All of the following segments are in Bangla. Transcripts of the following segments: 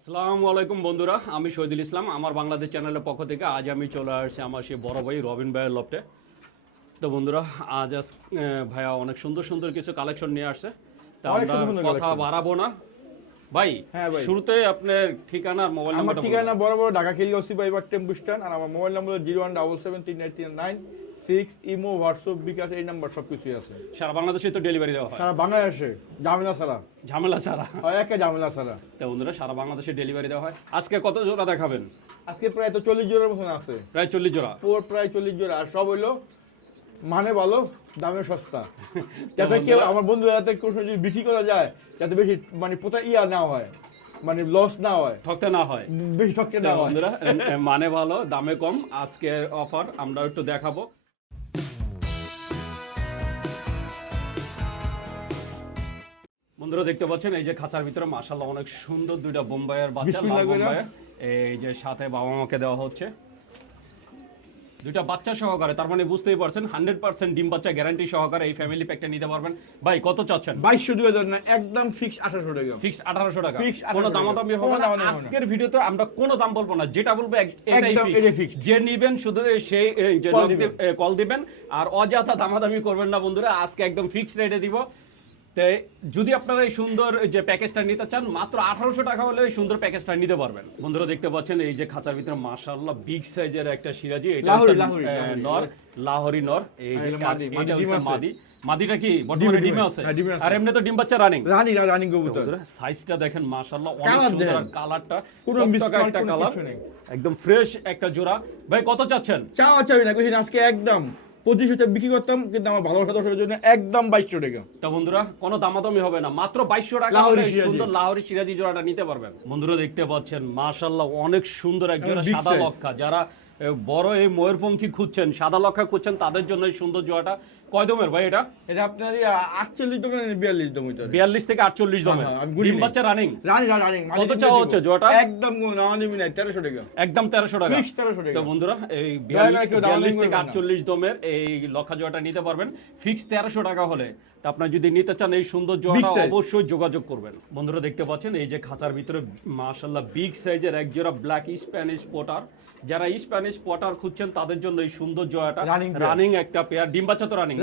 আসসালামু আলাইকুম বন্ধুরা আমি শহীদুল ইসলাম আমার বাংলাদেশ চ্যানেলের পক্ষ থেকে আজ আমি চলে আসছি আমার সেই বড় ভাই রবিন ভাইয়ের লফটে। তো বন্ধুরা আজ ভাইয়া অনেক সুন্দর সুন্দর কিছু কালেকশন নিয়ে আসছে। তা আমরা কথা বাড়াবো না। ভাই হ্যাঁ শুরুতে আপনার ঠিকানা আর মোবাইল আমার নাম্বারটা ঠিকানা বড় বড় ঢাকা খিলগাঁও বাইবার টেম্পু স্ট্যান্ড আর আমার mobile number zero one double seven তিন তিন nine. Six imo WhatsApp bKash এই নাম্বার সব কিছুই আছে। সারা বাংলাদেশে তো ডেলিভারি দেওয়া হয়। সারা বাংলাদেশে ঝামেলা ছাড়া। ঝামেলা ছাড়া। হয় একে ঝামেলা ছাড়া। তো বন্ধুরা সারা বাংলাদেশে ডেলিভারি দেওয়া হয়। আজকে কত জোড়া দেখাবেন? আজকে প্রায় তো চল্লিশ জোড়ার মতন আছে। প্রায় চল্লিশ জোড়া। পুরো প্রায় চল্লিশ জোড়া। আর সব হইল মানে ভালো দামে সস্তা। যাতে কেউ বন্ধুরা- আমার বন্ধু যাতে কোনো যদি বিক্রি করা যায় যাতে বেশি মানে পোতা ইয়া না হয় মানে লস না হয়। ঠকতে না হয়। বেশি ঠকতে না হয়। বন্ধুরা মানে ভালো দামে কম। আজকের অফার আমরা একটু দেখাবো। বন্ধুরা দেখতে পাচ্ছেন এই যে খাঁচার ভিতরে মাশাল্লাহ অনেক সুন্দর দুইটা বোম্বাইয়ের বাচ্চা এই যে সাথে বাবা মাকে দেওয়া হচ্ছে। দুইটা বাচ্চা সহকারে তার মানে বুঝতেই পারছেন হান্ড্রেড পার্সেন্ট ডিম বাচ্চা গ্যারান্টি সহকারে এই ফ্যামিলি প্যাকটা নিতে পারবেন। ভাই কত চাচ্ছেন? বাইশশো দুই হাজার না একদম ফিক্স আঠারোশো টাকা। ফিক্স আঠারোশো টাকা। Fixed কোনো 1800 দামাদামি হবে না। আজকের ভিডিওতে আমরা কোনো দাম বলব না। যেটা বলব এটাই। যে নিবেন শুধু সেই কল দিবেন। আর অযথা দামাদামি করবেন না বন্ধুরা। আজকে একদম ফিক্সড রেটে দিব। তো যদি আপনারা এই সুন্দর যে প্যাকেজটা নিতে চান মাত্র আঠারোশো টাকা হলে এই সুন্দর প্যাকেজটা নিতে পারবেন। বন্ধুরা দেখতে পাচ্ছেন এই যে খাঁচার ভিতরে মাশাআল্লাহ বিগ সাইজের একটা সিরাজি এটা। নর লাহোরি নর। এই আর যে এটা মাদি, হচ্ছে মাদিটা কি? বর্তমানে ডিমে, ডিমে আছে? হ্যাঁ, ডিমে আছে। আর এমনি তো ডিম বাচ্চা রানিং রানি রানি কবুতর। সাইজটা দেখেন মাশাআল্লাহ অনেক সুন্দর কালারটা টকটকে একটা কালার একদম ফ্রেশ একটা জোড়া। ভাই কত চাচ্ছেন? চাওয়া চাবি না আজকে একদম বিক্রি করতাম কিন্তু আমার ভালোবাসা দর্শকের জন্য একদম বাইশশো টাকা তো বন্ধুরা কোনো দামাদামি হবে না মাত্র বাইশশো টাকা লাহোরি হলে সিরাজি। সুন্দর লাহোরি সিরাজি জোড়াটা নিতে পারবেন বন্ধুরা দেখতে পাচ্ছেন মাশাল্লাহ অনেক সুন্দর একজন সাদা। লক্ষা যারা বড় এই ময়ূরপঙ্খী খুঁজছেন সাদা লক্ষা খুঁজছেন তাদের জন্য এই সুন্দর জোড়াটা কয় দমের ভাই এটা? এটা আপনার এই আটচল্লিশ দম বিয়াল্লিশ দম বিয়াল্লিশ থেকে আটচল্লিশ দমের। হ্যাঁ, গুনি ডিম বাচ্চা রানিং রানি রানি রানি কত হচ্ছে? একদম টাকা। একদম টাকা। ফিক্স টাকা। তো বন্ধুরা এই দয়া করে কেউ দামাদামি বিয়াল্লিশ থেকে করবেন না। আটচল্লিশ দমের এই লক্ষা নিতে পারবেন। ফিক্স তেরোশো টাকা হলে তা আপনার যদি নিতে চান এই সুন্দর size। অবশ্যই যোগাযোগ করবেন। বন্ধুরা দেখতে পাচ্ছেন এই যে খাঁচার ভিতরে মাশাল্লাহ বিগ সাইজের এক জোড়া ব্ল্যাক স্প্যানিশ পটার যারা স্প্যানিশ পটার খুঁজছেন তাদের জন্য এই সুন্দর pair। রানিং একটা পেয়ার ডিম বাচ্চা তো রানিং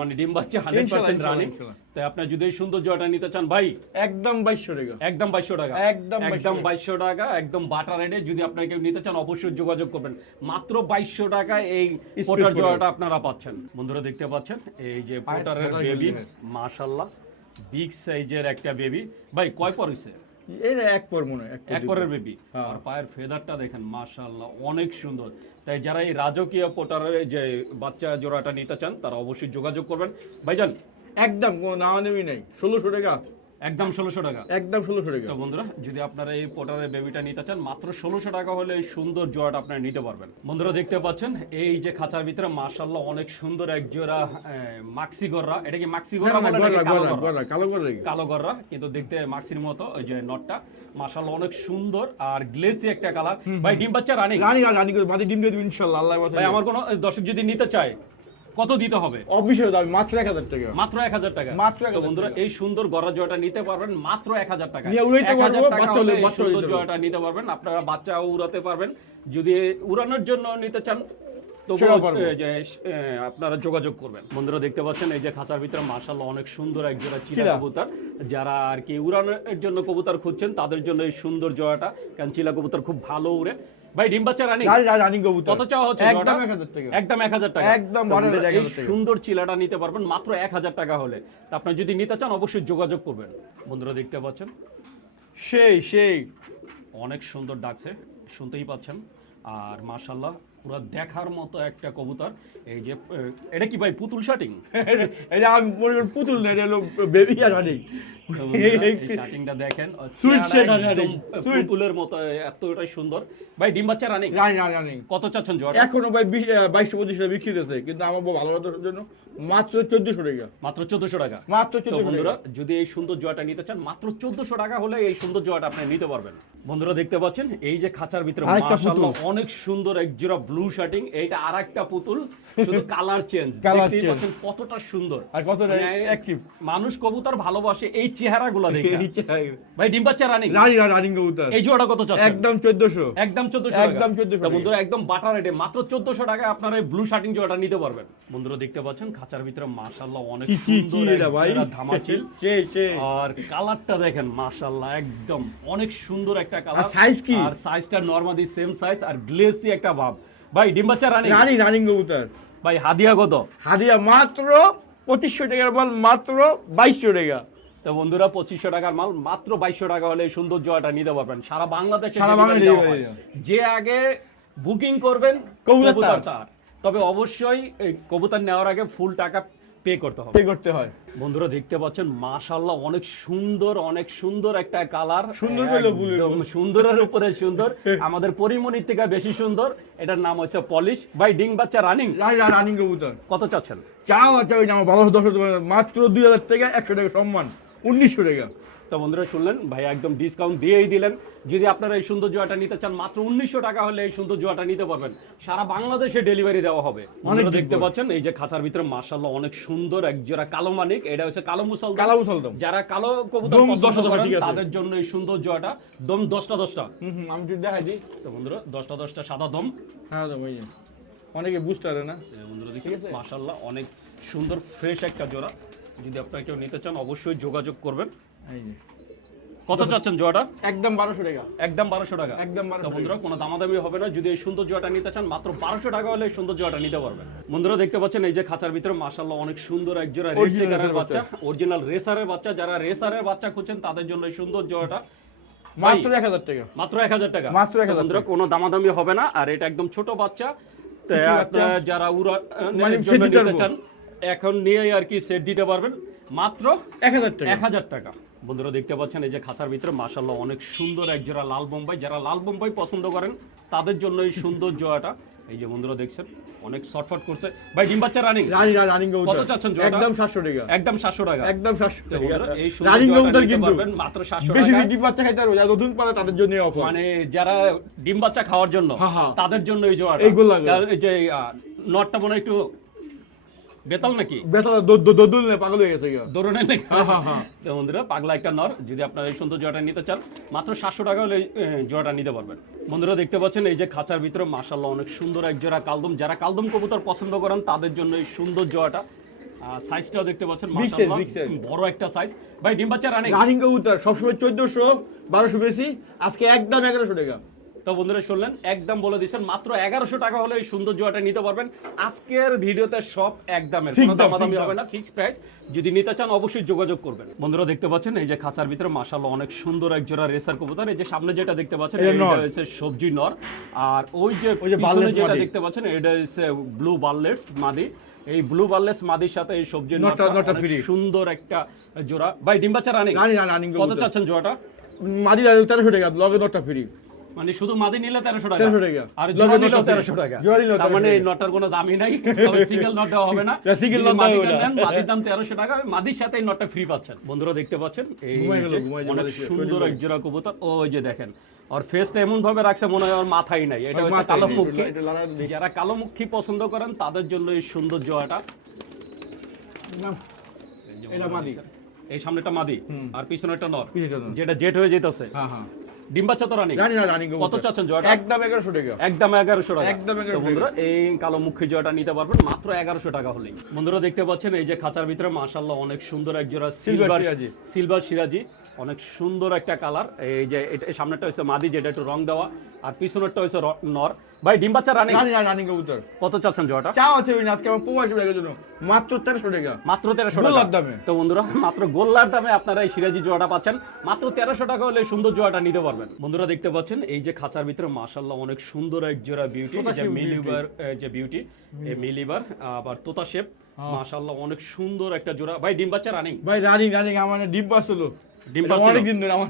মানে ডিম বাচ্চা হান্ড্রেড পার্সেন্ট রানিং তাই আপনার যদি এই সুন্দর জোড়াটা নিতে চান ভাই একদম বাইশশো টাকা। একদম বাইশশো টাকা। একদম একদম টাকা। বাইশশো টাকা একদম বাটা রেটে যদি আপনাকে নিতে চান অবশ্যই যোগাযোগ করবেন। মাত্র বাইশশো টাকায় এই পোটার। জোড়াটা আপনারা পাচ্ছেন। বন্ধুরা দেখতে পাচ্ছেন এই যে পোটারের বেবি মাশাল্লাহ বিগ সাইজের একটা বেবি ভাই কয় পর হইছে? এক পর মনে এক পরের বেবি। হ্যাঁ। আর পায়ের ফেদারটা দেখেন অনেক সুন্দর। তাই যারা এই রাজকীয় পোটারের যে বাচ্চা জোড়াটা নিতে চান তারা অবশ্যই যোগাযোগ করবেন। ভাইজান? একদম কোনো নাওয়া নেই নাই ষোলোশো টাকা। একদম ষোলোশো টাকা। একদম ষোলোশো টাকা। তো বন্ধুরা যদি আপনারা এই পোটারের বেবিটা নিতে চান মাত্র ষোলোশো টাকা হলে এই সুন্দর জোড়াটা আপনারা নিতে পারবেন। বন্ধুরা দেখতে পাচ্ছেন এই যে খাঁচার ভিতরে মাশাল্লাহ অনেক সুন্দর এক জোড়া মাক্সি গররা এটা কি মাক্সি গররা বলে গররা, কালো গররা, কালো কিন্তু দেখতে মাক্সির মতো ওই যে নটটা মাশাল্লাহ অনেক সুন্দর আর গ্লেসি একটা কালার ভাই ডিম বাচ্চা রানি রানি রানি ডিম দিয়ে দিবি ইনশাল্লাহ আল্লাহ ভাই আমার কোনো দর্শক যদি নিতে চায় কত দিতে হবে? অফিসে দাবি মাত্র এক হাজার টাকা। মাত্র এক হাজার টাকা। মাত্র 1000 তো বন্ধুরা এই সুন্দর গড়া জোয়াটা নিতে পারবেন মাত্র এক হাজার টাকা এক সুন্দর হইতে নিতে পারবেন। আপনারা বাচ্চা উড়াতে পারবেন। যদি উড়ানোর জন্য নিতে চান আপনারা যোগাযোগ করবেন। বন্ধুরা দেখতে পাচ্ছেন এই যে খাঁচার ভিতরে মাশাল্লাহ অনেক সুন্দর এক জোড়া চিলা। কবুতর। যারা আর কি উড়ানোর জন্য কবুতর খুঁজছেন তাদের জন্য এই সুন্দর জোড়াটা কারণ চিলা কবুতর খুব ভালো উড়ে। ভাই ডিম বাচ্চা রানিং? রানি কবুতর। কত চাওয়া হচ্ছে একদম জোড়াটা? এক হাজার টাকা। একদম এক হাজার টাকা। একদম এই সুন্দর চিলাটা নিতে পারবেন মাত্র এক হাজার টাকা হলে। তো আপনি যদি নিতে চান অবশ্যই যোগাযোগ করবেন। বন্ধুরা দেখতে পাচ্ছেন? সেই সেই। অনেক সুন্দর ডাকছে শুনতেই পাচ্ছেন। আর মাশাল্লাহ পুরো দেখার মতো একটা কবুতর। এই যে এটা কি ভাই পুতুল শাটিং এটা আমি পুতুল না এটা হলো বেবি আর রানি এই শাটিংটা দেখেন Sweet চেহারা shade আর একদম running, sweet। পুতুলের মতো এতটাই সুন্দর। ভাই ডিম বাচ্চা রানিং? রানি রানি রানি। কত চাচ্ছেন জোয়ার এখনও ভাই বাইশশো পঁচিশশো বিক্রি হতেছে কিন্তু আমার ভালো লাগার জন্য মাত্র চোদ্দশো টাকা। মাত্র চোদ্দশো টাকা? মাত্র চোদ্দশো বন্ধুরা যদি এই সুন্দর জোয়াটা নিতে চান মাত্র চোদ্দশো টাকা হলে এই সুন্দর জোয়াটা আপনি নিতে পারবেন। বন্ধুরা দেখতে পাচ্ছেন? এই যে খাঁচার ভিতরে অনেক সুন্দর এক জোড়া ব্লু শার্টিং এইটা আর একটা পুতুল শুধু কালার চেঞ্জ দেখতেই পাচ্ছেন কতটা সুন্দর। আর কতটা মানে অ্যাক্টিভ মানুষ কবুতর ভালোবাসে এই চেহারাগুলো দেখে। ভাই ডিম বাচ্চা রানিং রানি রানিং কবুতর। এই জোড়াটা কত চাচ্ছেন? একদম 1400 একদম 1400 একদম 1400 বন্ধুরা একদম বাটার রেটে মাত্র 1400 টাকায় আপনারা এই ব্লু শার্টিং জোড়াটা নিতে পারবেন। বন্ধুরা দেখতে পাচ্ছেন খাঁচার ভিতরে মাশাআল্লাহ অনেক সুন্দর এটা ভাই? ধামাচিল। চে চে আর কালারটা দেখেন মাশাআল্লাহ একদম অনেক সুন্দর একটা কালার আর size কি? আর সাইজটা নরমালি সেম সাইজ আর গ্লেসি একটা ভাব। ভাই ডিম বাচ্চা রানি রানি রানিং কবুতর। ভাই হাদিয়া কত? হাদিয়া মাত্র পঁচিশশো টাকার মাল মাত্র বাইশশো টাকা। তো বন্ধুরা পঁচিশশো টাকার মাল মাত্র বাইশশো টাকা হলে সুন্দর জয়টা নিতে পারবেন। সারা বাংলাদেশে সারা যে আগে বুকিং করবেন কবুতর কবুতর তার। তার তবে অবশ্যই এই কবুতর নেওয়ার আগে ফুল টাকা পে করতে হবে। পে করতে হয়। বন্ধুরা দেখতে পাচ্ছেন মাশাল্লাহ অনেক সুন্দর অনেক সুন্দর একটা কালার। সুন্দর। সুন্দরের উপরে সুন্দর। আমাদের পরিমণির থেকে বেশি সুন্দর। এটার নাম হচ্ছে পলিশ। বাই ডিং বাচ্চা রানিং রানি কবুতর। কত চাচ্ছেন? চাও আচ্ছা ওই আমার ভালো দশ মাত্র 2000 টাকা 100 টাকা সম্মান। 1900 টাকা। তো বন্ধুরা শুনলেন? ভাই একদম ডিসকাউন্ট দিয়েই দিলেন। যদি আপনারা এই সুন্দর জোয়াটা নিতে চান মাত্র উনিশশো টাকা হলে এই সুন্দর জোয়াটা নিতে পারবেন। সারা বাংলাদেশে ডেলিভারি দেওয়া হবে। দিন দেখতে পাচ্ছেন এই যে খাঁচার ভিতরে মার্শাল্লাহ অনেক সুন্দর এক জোড়া কালো মানিক। এটা হচ্ছে কালো মুসল কালা উছলদম যারা কালো কবুতর দম পছন্দ করেন তাদের জন্য এই সুন্দর জোয়াটা দম দশটা দশটা। আমি যদি দেখাই দিই। তো বন্ধুরা দশটা দশটা সাদা দম। হ্যাঁ তো ভাই অনেকে বুঝতে পারে না। বন্ধুরা দেখি। মার্শাল্লাহ অনেক সুন্দর ফ্রেশ একটা জোড়া। যদি আপনারা কেউ নিতে চান অবশ্যই যোগাযোগ করবেন। এই যে। কত চাচ্ছেন জোড়াটা একদম 1200 টাকা। একদম বারোশো টাকা? একদম তো 1200 বন্ধুরা কোনো দামাদামি হবে না। যদি এই সুন্দর জোয়াটা নিতে চান মাত্র বারোশো টাকা হলে এই সুন্দর জোয়াটা নিতে পারবেন। বন্ধুরা দেখতে পাচ্ছেন এই যে খাঁচার ভিতরে মাশাল্লাহ অনেক সুন্দর এক জোড়া রেড Original চেকারের রেসারের বাচ্চা। অরিজিনাল রেসারের বাচ্চা। যারা রেসারের বাচ্চা খুঁজছেন তাদের জন্য এই সুন্দর জোড়াটা মাত্র 1000 টাকা। মাত্র এক হাজার টাকা। মাত্র 1000 তো বন্ধুরা কোনো দামাদামি হবে না। আর এটা একদম ছোট বাচ্চা। যারা উড়া মানে দিতে নিতে চান এখন নিয়ে আর কি সেট দিতে পারবেন। মাত্র 1000 টাকা। এক হাজার টাকা। বন্ধুরা দেখতে পাচ্ছেন এই যে খাঁচার ভিতরে মাসাল্লাহ অনেক সুন্দর এক জোড়া লাল বোম্বাই। যারা লাল বোম্বাই পছন্দ করেন তাদের জন্য এই সুন্দর জোড়াটা। এই যে বন্ধুরা দেখছেন অনেক শর্টফট করছে। ভাই ডিম বাচ্চা রানিং রানি রানিং কত চাচ্ছেন? একদম 700 টাকা। একদম সাতশো টাকা। একদম 700 টাকা। এই সুন্দর রানিং কবুতর কিন্তু মাত্র সাতশো বেশি ডিম বাচ্চা খাইতে পারো যারা নতুন পালে তাদের জন্য অফার। মানে যারা ডিম বাচ্চা খাওয়ার জন্য। তাদের জন্য এই জোড়াটা। এইগুলো এই যে নটটা মনে একটু বেতাল নাকি? বেতা দদুল না পাগল হয়ে গেছে। নাকি। তো বন্ধুরা পাগলা একটা নর যদি আপনারা এই সুন্দর জোড়াটা নিতে চান মাত্র সাতশো টাকা হলে জোড়াটা নিতে পারবেন। বন্ধুরা দেখতে পাচ্ছেন এই যে খাঁচার ভিতরে মাসাল্লাহ অনেক সুন্দর এক জোড়া কালদম। যারা কালদম কবুতর পছন্দ করেন তাদের জন্য এই সুন্দর জোড়াটা সাইজটাও দেখতে পাচ্ছেন মাশাআল্লাহ বড় একটা সাইজ ভাই ডিম বাচ্চা রানিং রানিং কবুতর সবসময় 1400 1200 বেশি আজকে একদম 1100 টাকা। তো বন্ধুরা শুনলেন একদম বলে দিচ্ছেন মাত্র এগারোশো টাকা হলে এই সুন্দর জোয়াটা নিতে পারবেন। আজকের ভিডিওতে সব একদমের দামাদামি হবে না ফিক্স প্রাইস। যদি নিতে চান অবশ্যই যোগাযোগ করবেন। বন্ধুরা দেখতে পাচ্ছেন এই যে খাঁচার ভিতরে মাশাআল্লাহ অনেক সুন্দর এক জোড়া রেসার কবুতর। এই যে সামনে যেটা দেখতে পাচ্ছেন এটা হচ্ছে সবজি নর। আর ওই যে ওই যে পিছনে যেটা দেখতে পাচ্ছেন এটা হচ্ছে ব্লু বার্লেটস মাদি। এই ব্লু বার্লেস মাদির সাথে এই সবজি free। সুন্দর একটা জোড়া। ভাই ডিম বাচ্চা রানিং কত চাচ্ছেন জোড়াটা? মাদি 1300 টাকা লগে নটটা ফ্রি মানে শুধু মাদি নিলে তেরোশো টাকা। 1300 টাকা। আর জোড়া free। তেরোশো টাকা। জোড়া নিলেও তার মানে 1300 নটার কোনো দামই নাই তবে সিঙ্গেল নট দেওয়া হবে না। single নট দেওয়া হবে না। মাদির দাম তেরোশো টাকা মাদির সাথে এই নটটা ফ্রি পাচ্ছেন। বন্ধুরা দেখতে পাচ্ছেন এই অনেক সুন্দর এক জোড়া কবুতর। ওই যে দেখেন আর ফেসটা এমন ভাবে রাখছে মনে হয় ওর মাথাই নাই। এটা হচ্ছে কালো মুখী। যারা কালো মুখী পছন্দ করেন তাদের জন্য এই সুন্দর জোড়াটা। এটা মাদি। এই সামনেটা মাদি আর পিছনেটা নর। যেটা জেট হয়ে যেতেছে। হ্যাঁ হ্যাঁ। ডিম বাচ্চা তো রানি রানি রানিং কত চাচ্ছেন জোড়াটা একদম 1100 টাকা। একদম এগারোশো টাকা। একদম 1100 বন্ধুরা এই কালো মুখী জয়টা নিতে পারবেন মাত্র এগারোশো টাকা হলেই। বন্ধুরা দেখতে পাচ্ছেন এই যে খাঁচার ভিতরে অনেক সুন্দর এক জোড়া সিলভার সিলভার সিরাজি। অনেক সুন্দর একটা কালার। এই যে এটা- সামনেটা হচ্ছে মাদি যেটা একটু রং দেওয়া। আর পিছনেরটা হচ্ছে নর। ভাই ডিম বাচ্চা রানি রানি রানিং কবুতর। কত চাচ্ছেন জোড়াটা? চা আছে ওই আজকে আমার প্রবাসী ভাইয়ের জন্য। মাত্র 1300 টাকা। মাত্র তেরোশো গোল্লার টাকা দামে। তো বন্ধুরা মাত্র গোল্লার দামে আপনারা এই সিরাজি জোড়াটা পাচ্ছেন। মাত্র তেরোশো টাকা হলে সুন্দর জোড়াটা নিতে পারবেন। বন্ধুরা দেখতে পাচ্ছেন এই যে খাঁচার ভিতরে মাশাল্লাহ অনেক সুন্দর এক জোড়া বিউটি যে মিলিবার যে বিউটি এই মিলিবার আবার তোতা শেপ হ্যাঁ। মাশাল্লাহ অনেক সুন্দর একটা জোড়া। ভাই ডিম বাচ্চা রানিং ভাই রানিং রানিং আমার ডিম পাস হলো ডিম? ধরে আমার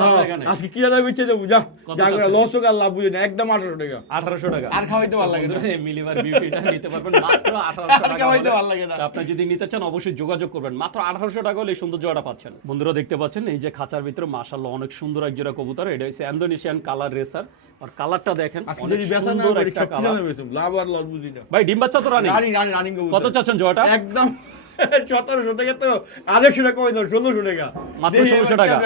হ্যাঁ, এখানে। আজকে কি দাদা বেচে দেবো যা যা করে লস হোক আর লাভ বুঝে না একদম আঠারোশো টাকা। আঠারোশো টাকা। আর খাওয়াইতে ভালো লাগে না। বন্ধুরা, মিলিবার বিউটিটা নিতে পারবেন মাত্র আঠারোশো টাকা খাওয়াইতে ভালো লাগে না। আপনি যদি নিতে চান অবশ্যই যোগাযোগ করবেন। মাত্র আঠারোশো টাকা হলে এই সুন্দর জোড়াটা পাচ্ছেন। বন্ধুরা দেখতে পাচ্ছেন এই যে খাঁচার ভিতরে মাশাল্লাহ অনেক সুন্দর এক জোড়া কবুতর। এটা হচ্ছে ইন্দোনেশিয়ান কালার রেসার আর কালারটা দেখেন অনেক সুন্দর একটা কালার লাভ আর লস বুঝি না। ভাই ডিম বাচ্চা তো রানি রানিং রানিং রানিং কত চাচ্ছেন জোড়াটা? একদম। সতেরোশো টাকা তো আড়াইশো টাকা ওই ষোলোশো টাকা মাত্র ষোলোশো টাকা।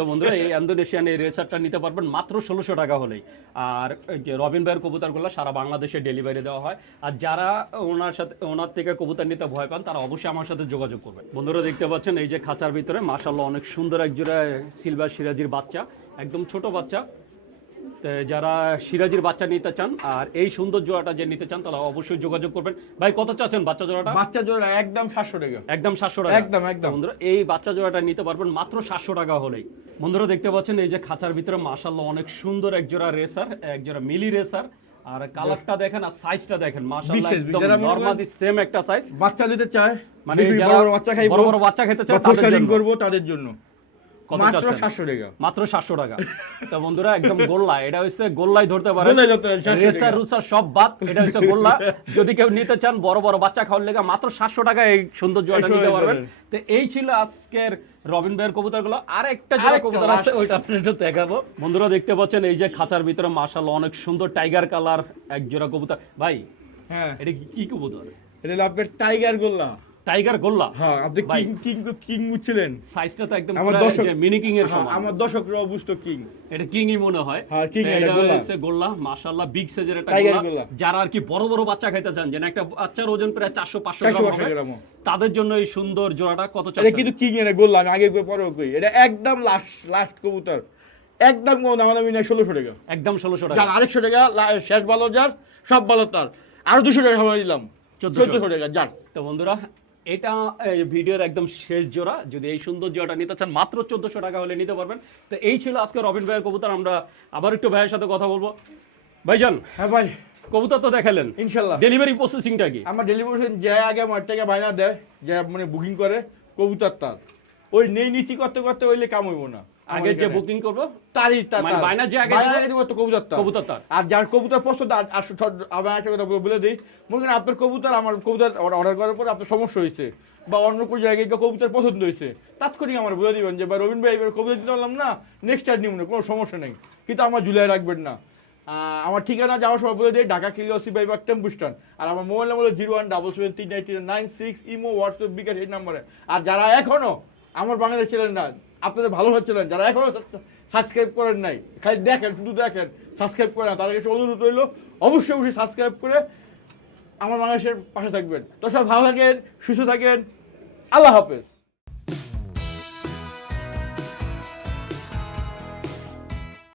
তো বন্ধুরা এই ইন্দোনেশিয়ান এই রেসারটা নিতে পারবেন মাত্র ষোলোশো টাকা হলেই। আর যে রবিন ভাইয়ের কবুতরগুলো সারা বাংলাদেশে ডেলিভারি দেওয়া হয়। আর যারা ওনার সাথে ওনার থেকে কবুতর নিতে ভয় পান তারা অবশ্যই আমার সাথে যোগাযোগ করবেন। বন্ধুরা দেখতে পাচ্ছেন এই যে খাঁচার ভিতরে মাশাল্লাহ অনেক সুন্দর এক জোড়া সিলভার সিরাজির বাচ্চা একদম ছোট বাচ্চা। যারা সিরাজির বাচ্চা নিতে চান আর এই সুন্দর জোড়াটা যে নিতে চান তাহলে অবশ্যই যোগাযোগ করবেন। ভাই কত চাচ্ছেন বাচ্চা জোড়াটা? বাচ্চা জোড়া একদম সাতশো টাকা। একদম সাতশো টাকা। একদম, একদম। বন্ধুরা এই বাচ্চা জোড়াটা নিতে পারবেন মাত্র সাতশো টাকা হলেই। বন্ধুরা দেখতে পাচ্ছেন এই যে খাঁচার ভিতরে মাশাল্লাহ অনেক সুন্দর এক জোড়া রেসার এক জোড়া মিলি রেসার। আর কালারটা দেখেন আর সাইজটা দেখেন একদম নরমালি সেম একটা সাইজ বাচ্চা নিতে চায় মানে যারা বাচ্চা খাইবো বড় বড় বাচ্চা খেতে চায় তাদের জন্য। করব তাদের জন্য। মাত্র চাচ্ছেন? সাতশো টাকা। মাত্র সাতশো টাকা। তো বন্ধুরা একদম গোল্লা। এটা হচ্ছে গোল্লাই ধরতে পারেন। গোল্লাই ধরতে পারেন, 700 রেসার টাকা। রুসার সব বাদ। এটা হচ্ছে গোল্লা। যদি কেউ নিতে চান বড় বড় বাচ্চা খাওয়ার লেগে মাত্র সাতশো টাকা এই সুন্দর জোড়াটা নিতে পারবেন। তো এই ছিল আজকের রবিন ভাইয়ের কবুতরগুলো আর একটা জোড়া কবুতর আছে ওইটা আপনাদের দেখাবো। বন্ধুরা দেখতে পাচ্ছেন এই যে খাঁচার ভিতরে মাশাআল্লাহ অনেক সুন্দর টাইগার কালার এক জোড়া কবুতর। ভাই হ্যাঁ। এটা কি- কবুতর? এটা আপনার টাইগার গোল্লা। টাইগার গোল্লা হ্যাঁ আপনি কিং কিং কিং সাইজটা তো একদম আমার দর্শক- মিনি কিং এর হ্যাঁ, সমান। আমার দর্শকরাও বুঝতো কিং এটা কিংই মনে হয়। হ্যাঁ, তো এটা গোল্লা। হচ্ছে গোল্লা মাশাআল্লাহ বিগ সাইজের একটা গোল্লা। যারা আর কি বড় বড় বাচ্চা খাইতে চান যেন একটা বাচ্চার ওজন প্রায় 400 500 গ্রাম হবে তাদের জন্য এই সুন্দর জোড়াটা কত এটা কিন্তু কিং এর গোল্লা আমি আগে কই পরেও কই। এটা একদম লাস্ট লাস্ট কবুতর। একদম কম দাম দামি নাই ষোলোশো টাকা। একদম 1600 যার টাকা আরেকশো টাকা শেষ ভালো যার সব ভালো তার। আরও দুশো টাকা সময় দিলাম। 1400 চোদ্দশো টাকা যার। তো বন্ধুরা এটা ভিডিওর একদম শেষ জোড়া। যদি এই সুন্দর জোড়াটা নিতে চান মাত্র 1400 টাকা হলে নিতে পারবেন। তো এই ছিল আজকে রবিন ভাইয়ের কবুতর। আমরা আবার একটু ভাইয়ের সাথে কথা বলব। ভাইজান হ্যাঁ ভাই। কবুতর তো দেখালেন। ইনশাল্লাহ। ডেলিভারি প্রসেসিংটা কি? আমার ডেলিভারি যে আগে আমার টাকা বায়না দেয় যে মানে বুকিং করে কবুতর তার ওই নেই নিচি করতে করতে ওইলে কাম হইব না আগে যে বুকিং করব তারই তার মানে। বায়না যে আগে বায়না আগে দিব তো কবুতর তার। কবুতর তার। আর যার কবুতর পছন্দ আর সব- একটা কথা বলে- দিই মনে করেন আপনার কবুতর আমার কবুতর অর্ডার করার পর আপনার সমস্যা হয়েছে বা অন্য কোনো জায়গায় গিয়ে কবুতর পছন্দ হয়েছে তাৎক্ষণিক আমার বলে দিবেন যে বা রবীন ভাই এবার কবুতর দিতে পারলাম না নেক্সট টাইম নিব না কোনো সমস্যা নেই কিন্তু আমার জুলাই রাখবেন না আমার ঠিকানা যাওয়ার সময় বলে দিই ঢাকা কিলিওসি বাইবার টেম্পু স্ট্যান্ড আর আমার মোবাইল নাম্বার হলো জিরো ওয়ান ডাবল সেভেন তিন nine nine six imo WhatsApp bKash এই নাম্বারে আর যারা এখনও আমার বাংলাদেশ ছিলেন না, আপনাদের ভালো হচ্ছিলেন যারা এখনও সাবস্ক্রাইব করেন নাই, খালি দেখেন, শুধু দেখেন সাবস্ক্রাইব করেন তাদের কাছে অনুরোধ রইল, অবশ্যই অবশ্যই সাবস্ক্রাইব করে আমার বাংলাদেশের পাশে থাকবেন। তো সব ভালো থাকেন, সুস্থ থাকেন, আল্লাহ হাফেজ।